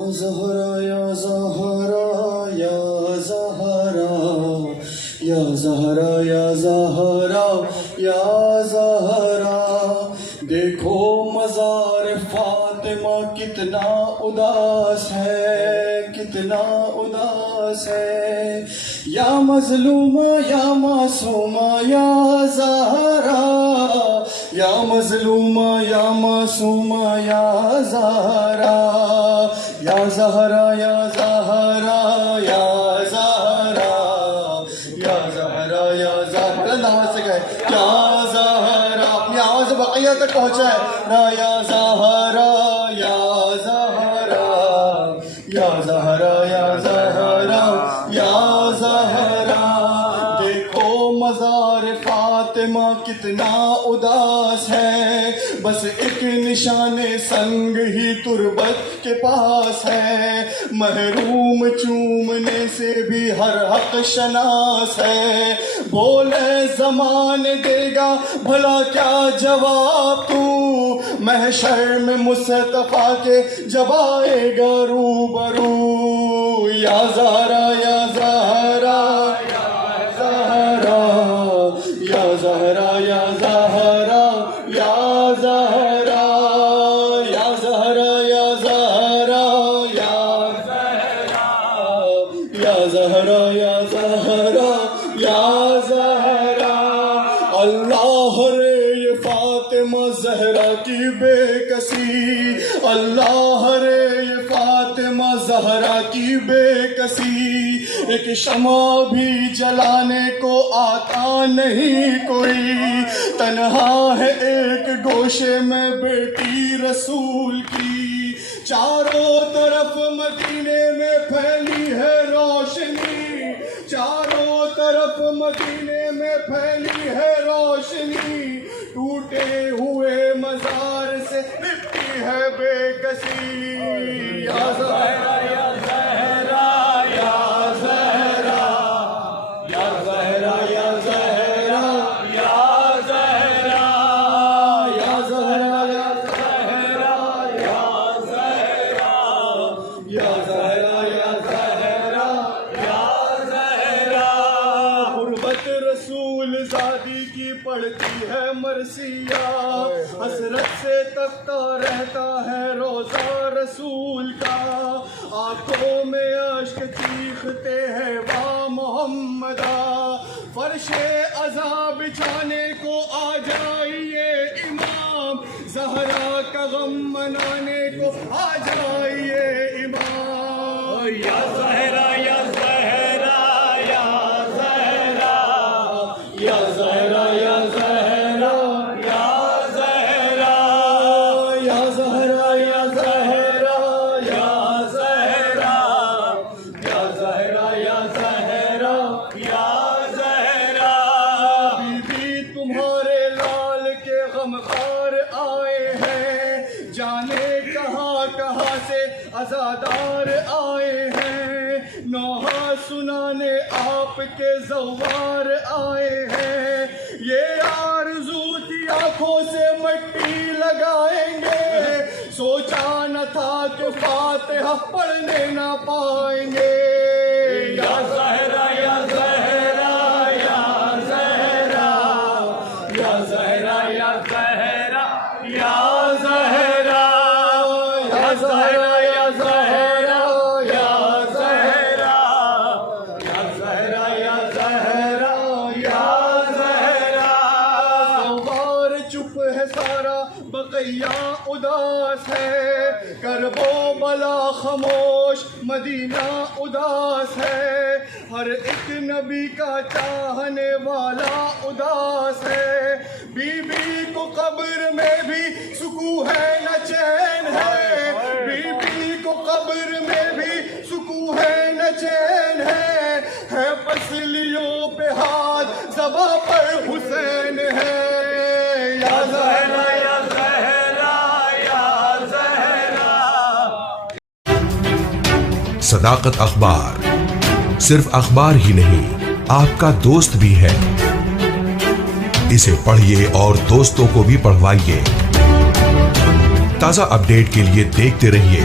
زهرا یا زهرا یا زهرا یا زهرا یا زهرا یا زهرا دیکھو مزار فاطمہ کتنا اداس ہے، کتنا اداس ہے. یا مظلومہ یا معصومہ یا زہرا، یا مظلومہ یا معصومہ یا زہرا، یا زہرا یا زہرا یا زہرا، یا زہرا یا زہرا. بلند آواز سے کہے یا زہرا، اپنی آواز بقیہ تک پہنچائے نا. یا زہرا یا زہرا یا زہرا یا زہرا یا زہرا. دیکھو مزار فاطمہ کتنا اداس ہے، بس ایک نشان سنگ ہی تربت کے پاس ہے. محروم چومنے سے بھی ہر حق شناس ہے. بولے زمان دے گا بھلا کیا جواب تو، محشر میں مصطفیٰ کے جب آئے گا روبرو. یا زہرا یا زہرا یا زہرا یا زہرا یا زہرا یا زہرا یا زہرا یا زہرا یا زہرا یا زہرا یا زہرا یا زہرا. اللہ رے یہ فاطمہ زہرا کی بے کسی، اللہ رے یہ فاطمہ زہرا کی بے کسی. ایک شمع بھی جلانے کو آتا نہیں کوئی، تنہا ہے ایک گوشے میں بیٹی رسول کی. چاروں طرف مدینے میں پھیلی ہے روشنی، چاروں طرف مدینے میں پھیلی ہے روشنی. ٹوٹے ہوئے مزار سے لپٹی ہے بے کسی. یا زہرا یا زہرا یا زہرا یا زہرا یا زہرا یا زہرا یا زہرا یا زہرا یا زہرا یا زہرا یا زہرا یا زہرا. غربت رسول زادی کی پڑتی ہے مرثیہ، حسرت سے تپتا رہتا ہے روزہ رسول کا. آنکھوں میں اشک چیختے ہیں وا محمدہ، فرش عذاب بچھانے کو آ جائیے امام، زہرا کا غم منانے کو آ جائیے امام. یا زہرا یا زہرا یا زہرا یا زہرا یا زہرا یا زہرا یا زہرا یا زہرا یا زہرا یا زہرا یا زہرا یا زہرا. بی تمہارے لال کے غمخوار آئے ہیں، جانے کہاں کہاں سے عزادار آئے ہیں. نوحہ سنانے آپ کے زوار آئے ہیں، یہ آرزو تھی آنکھوں سے مٹی لگائیں گے. سوچا نہ تھا کہ فاتحہ پڑھنے نہ پائیں گے. یا زہرا یا زہرا یا زہرا یا زہرا یا زہرا یا زہرا یا زہرا یا زہرا یا زہرا یا زہرا یا زہرا یا زہرا. سوار چپ ہے سارا بقیہ اداس ہے، کرب و بلا خاموش مدینہ اداس ہے. ہر ایک نبی کا چاہنے والا اداس ہے. بی بی کو قبر میں بھی سکون ہے نہ چین ہے، بی بی کو قبر میں بھی سکون ہے نہ چین ہے. پسلیوں پہ ہاتھ زباں پر حسین ہے. یا زہرا یا زہرا یا زہرا. صداقت اخبار صرف اخبار ہی نہیں، آپ کا دوست بھی ہے. اسے پڑھیے اور دوستوں کو بھی پڑھوائیے. تازہ اپڈیٹ کے لیے دیکھتے رہیے